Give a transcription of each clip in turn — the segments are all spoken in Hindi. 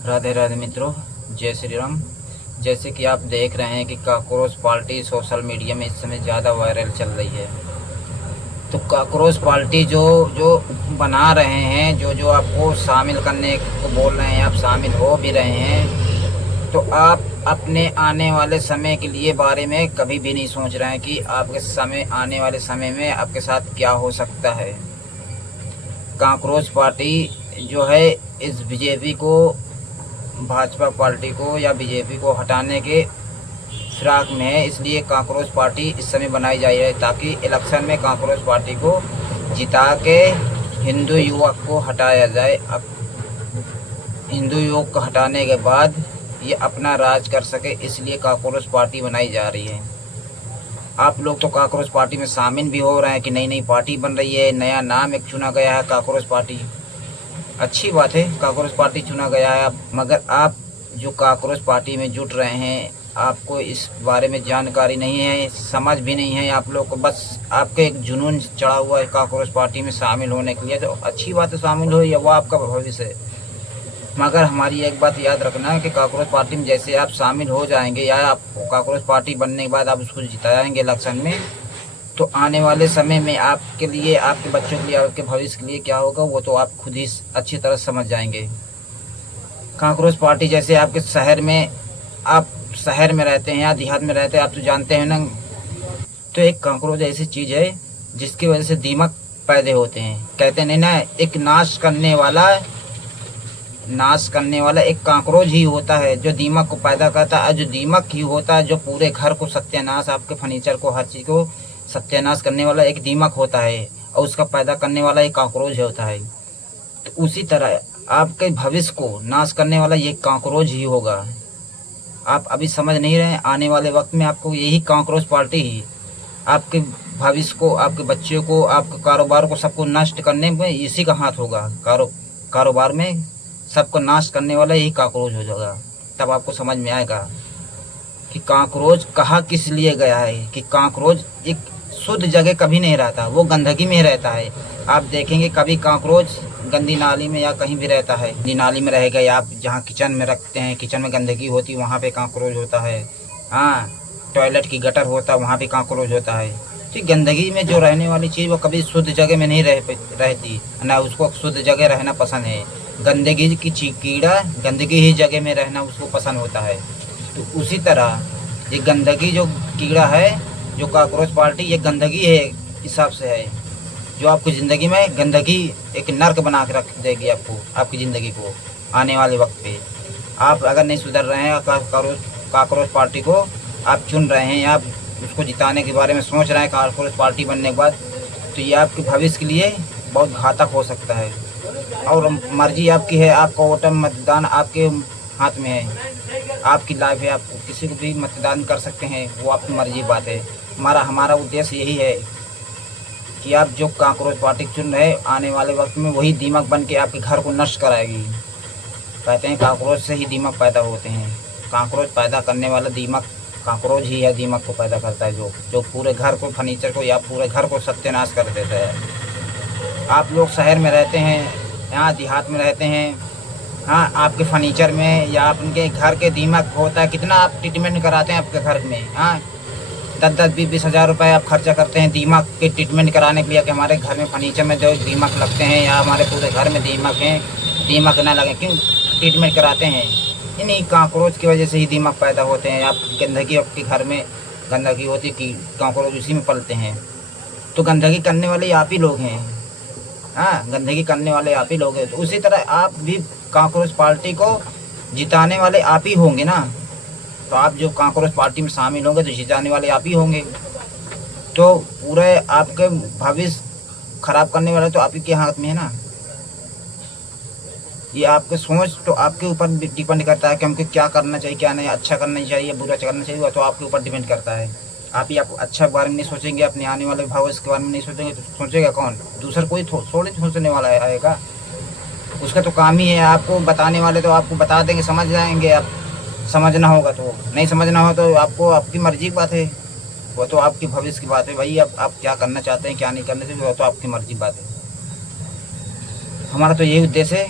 राधे राधे मित्रों, जय श्री राम। जैसे कि आप देख रहे हैं कि काकरोच पार्टी सोशल मीडिया में इस समय ज़्यादा वायरल चल रही है। तो काकरोच पार्टी जो जो बना रहे हैं, जो जो आपको शामिल करने को बोल रहे हैं, आप शामिल हो भी रहे हैं, तो आप अपने आने वाले समय के लिए बारे में कभी भी नहीं सोच रहे हैं कि आपके समय आने वाले समय में आपके साथ क्या हो सकता है। काकरोच पार्टी जो है इस बीजेपी को, भाजपा पार्टी को या बीजेपी को हटाने के फिराक में है। इसलिए काकरोच पार्टी इस समय बनाई जा रही है ताकि इलेक्शन में काकरोच पार्टी को जिता के हिंदू युवक को हटाया जाए। अब हिंदू युवक को हटाने के बाद ये अपना राज कर सके, इसलिए काकरोच पार्टी बनाई जा रही है। आप लोग तो काकरोच पार्टी में शामिल भी हो रहे हैं कि नई नई पार्टी बन रही है, नया नाम एक चुना गया है काकरोच पार्टी। अच्छी बात है, काकरोच पार्टी चुना गया है। मगर आप जो काकरोच पार्टी में जुट रहे हैं, आपको इस बारे में जानकारी नहीं है, समझ भी नहीं है। आप लोग को बस आपके एक जुनून चढ़ा हुआ है काकरोच पार्टी में शामिल होने के लिए। तो अच्छी बात है, शामिल हो, या वो आपका भविष्य है। मगर हमारी एक बात याद रखना है कि काकरोच पार्टी में जैसे आप शामिल हो जाएंगे या आप काकरोच पार्टी बनने के बाद आप उसको जिताएंगे इलेक्शन में, तो आने वाले समय में आपके लिए, आपके बच्चों के लिए, आपके भविष्य के लिए क्या होगा वो तो आप खुद ही अच्छी तरह समझ जाएंगे। काकरोच पार्टी जैसे आपके शहर में, आप शहर में रहते हैं या देहात में रहते हैं, आप तो जानते हैं ना। तो एक काकरोच ऐसी चीज़ है जिसकी वजह से दीमक पैदा होते हैं। कहते नहीं ना, एक नाश करने वाला एक काकरोच ही होता है जो दीमक को पैदा करता है। जो दीमक ही होता है जो पूरे घर को सत्यानाश, आपके फर्नीचर को, हर चीज़ को सत्यानाश करने वाला एक दीमक होता है, और उसका पैदा करने वाला एक काकरोच होता है। तो उसी तरह आपके भविष्य को नाश करने वाला ये काकरोच ही होगा। आप अभी समझ नहीं रहे हैं, आने वाले वक्त में आपको यही काकरोच पार्टी ही आपके भविष्य को, आपके बच्चों को, आपके कारोबार को, सबको नष्ट करने में इसी का हाथ होगा। कारोबार में सबको नाश करने वाला यही काकरोच हो जाएगा। तब आपको समझ में आएगा कि काकरोच कहाँ किस लिए गया है। कि काकरोच एक शुद्ध जगह कभी नहीं रहता, वो गंदगी में रहता है। आप देखेंगे कभी काकरोच गंदी नाली में या कहीं भी रहता है। गंदी नाली में रहेगा, या आप जहाँ किचन में रखते हैं, किचन में गंदगी होती है, वहाँ पे काकरोच होता है। हाँ, टॉयलेट की गटर होता है, वहाँ पे काकरोच होता है। तो गंदगी में जो रहने वाली चीज़ वो कभी शुद्ध जगह में नहीं रहती ना, उसको शुद्ध जगह रहना पसंद है। गंदगी की कीड़ा गंदगी ही जगह में रहना उसको पसंद होता है। तो उसी तरह ये गंदगी जो कीड़ा है, जो काकरोच पार्टी, ये गंदगी है हिसाब से है, जो आपकी ज़िंदगी में गंदगी एक नर्क बना के रख देगी आपको, आपकी ज़िंदगी को आने वाले वक्त पे। आप अगर नहीं सुधर रहे हैं, काकरोच पार्टी को आप चुन रहे हैं, आप उसको जिताने के बारे में सोच रहे हैं काकरोच पार्टी बनने के बाद, तो ये आपके भविष्य के लिए बहुत घातक हो सकता है। और मर्जी आपकी है, आपका वोट मतदान आपके हाथ में है, आपकी लाइफ है, आप किसी को भी मतदान कर सकते हैं, वो आपकी मर्जी बात है। हमारा उद्देश्य यही है कि आप जो काकरोच पार्टी चुन रहे, आने वाले वक्त में वही दीमक बन के आपके घर को नष्ट कराएगी। कहते हैं काकरोच से ही दीमक पैदा होते हैं। काकरोच पैदा करने वाला दीमक काकरोच ही है, दीमक को पैदा करता है, जो पूरे घर को, फर्नीचर को या पूरे घर को सत्यानाश कर देता है। आप लोग शहर में रहते हैं, यहाँ देहात में रहते हैं, हाँ, आपके फर्नीचर में या आपके घर के दीमक होता है, कितना आप ट्रीटमेंट कराते हैं आपके घर में। हाँ, 10-10, 20-20 हज़ार रुपये आप खर्चा करते हैं दीमक के ट्रीटमेंट कराने के लिए कि हमारे घर में फर्नीचर में जो दीमक लगते हैं या हमारे पूरे घर में दीमक हैं, दीमक ना लगे। क्यों ट्रीटमेंट कराते हैं? इन्हीं काकरोच की वजह से ही दीमक पैदा होते हैं। आप गंदगी, आपके घर में गंदगी होती है कि काकरोच उसी में पलते हैं। तो गंदगी करने वाले आप ही लोग हैं। हाँ, गंदगी करने वाले आप ही लोग हैं। तो उसी तरह आप भी काकरोच पार्टी को जिताने वाले आप ही होंगे ना। तो आप जो काकरोच पार्टी में शामिल होंगे तो जिताने वाले आप ही होंगे। तो पूरे आपके भविष्य खराब करने वाले तो आप ही के हाथ में है ना। ये आपके सोच तो आपके ऊपर डिपेंड करता है कि हमको क्या करना चाहिए, क्या नहीं, अच्छा करना चाहिए, बुरा करना चाहिए, वो तो आपके ऊपर डिपेंड करता है। आप अच्छा बारे में नहीं सोचेंगे, अपने आने वाले भविष्य के बारे में नहीं सोचेंगे, तो सोचेगा कौन? दूसरा कोई थोड़ी सोचने वाला आएगा। उसका तो काम ही है आपको बताने वाले, तो आपको बता देंगे, समझ जाएंगे। आप समझना होगा तो, नहीं समझना हो तो आपको, आपकी मर्जी की बात है, वो तो आपकी भविष्य की बात है भाई। अब आप क्या करना चाहते हैं, क्या नहीं करना चाहिए, वो तो आपकी मर्जी की बात है। हमारा तो यही उद्देश्य है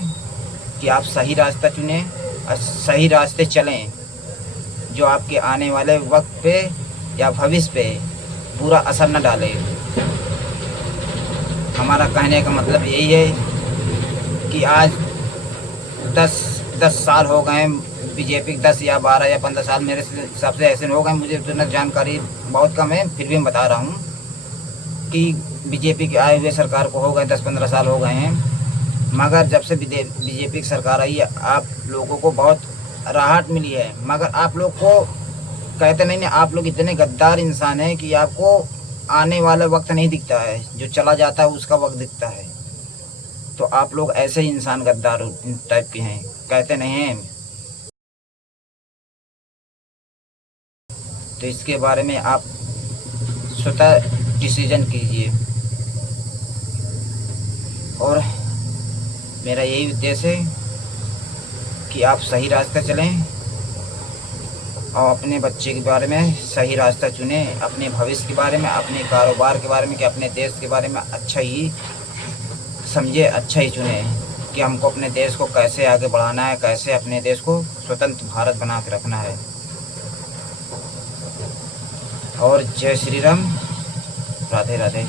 कि आप सही रास्ता चुने, सही रास्ते चलें, जो आपके आने वाले वक्त पे या भविष्य पे बुरा असर न डाले। हमारा कहने का मतलब यही है कि आज 10 साल हो गए बीजेपी, 10 या 12 या 15 साल मेरे हिसाब से ऐसे हो गए, मुझे उतना जानकारी बहुत कम है, फिर भी मैं बता रहा हूँ कि बीजेपी के आए हुए सरकार को हो गए 10-15 साल हो गए हैं। मगर जब से बीजेपी की सरकार आई है, आप लोगों को बहुत राहत मिली है। मगर आप लोग को कहते नहीं, आप लोग इतने गद्दार इंसान हैं कि आपको आने वाला वक्त नहीं दिखता है, जो चला जाता है उसका वक्त दिखता है। तो आप लोग ऐसे ही इंसान गद्दार टाइप के हैं, कहते नहीं हैं। तो इसके बारे में आप स्वतः डिसीजन कीजिए। और मेरा यही उद्देश्य है कि आप सही रास्ते चलें और अपने बच्चे के बारे में सही रास्ता चुनें, अपने भविष्य के बारे में, अपने कारोबार के बारे में, कि अपने देश के बारे में अच्छा ही समझे, अच्छा ही चुने कि हमको अपने देश को कैसे आगे बढ़ाना है, कैसे अपने देश को स्वतंत्र भारत बना के रखना है। और जय श्री राम, राधे राधे।